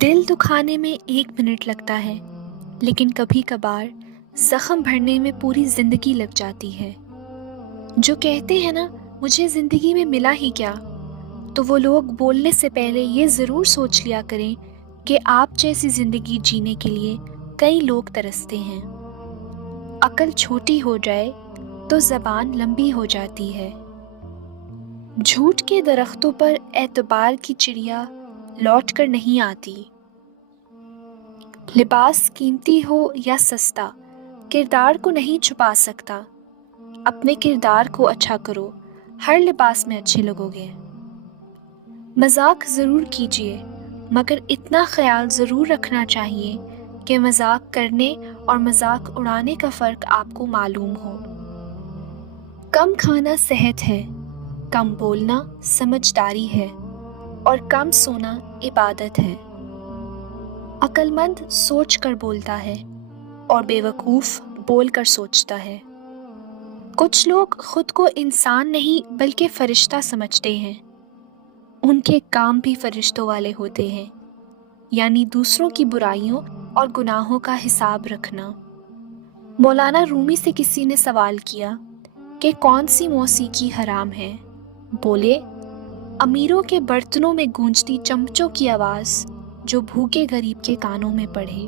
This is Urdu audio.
دل دکھانے میں 1 منٹ لگتا ہے، لیکن کبھی کبھار زخم بھرنے میں پوری زندگی لگ جاتی ہے۔ جو کہتے ہیں نا مجھے زندگی میں ملا ہی کیا، تو وہ لوگ بولنے سے پہلے یہ ضرور سوچ لیا کریں کہ آپ جیسی زندگی جینے کے لیے کئی لوگ ترستے ہیں۔ عقل چھوٹی ہو جائے تو زبان لمبی ہو جاتی ہے۔ جھوٹ کے درختوں پر اعتبار کی چڑیا لوٹ کر نہیں آتی۔ لباس قیمتی ہو یا سستا، کردار کو نہیں چھپا سکتا۔ اپنے کردار کو اچھا کرو، ہر لباس میں اچھے لگو گے۔ مذاق ضرور کیجیے، مگر اتنا خیال ضرور رکھنا چاہیے کہ مذاق کرنے اور مذاق اڑانے کا فرق آپ کو معلوم ہو۔ کم کھانا صحت ہے، کم بولنا سمجھداری ہے، اور کم سونا عبادت ہے۔ عقل مند سوچ کر بولتا ہے اور بے وقوف بول کر سوچتا ہے۔ کچھ لوگ خود کو انسان نہیں بلکہ فرشتہ سمجھتے ہیں۔ ان کے کام بھی فرشتوں والے ہوتے ہیں، یعنی دوسروں کی برائیوں اور گناہوں کا حساب رکھنا۔ مولانا رومی سے کسی نے سوال کیا کہ کون سی موسیقی حرام ہے؟ بولے، امیروں کے برتنوں میں گونجتی چمچوں کی آواز جو بھوکے غریب کے کانوں میں پڑے۔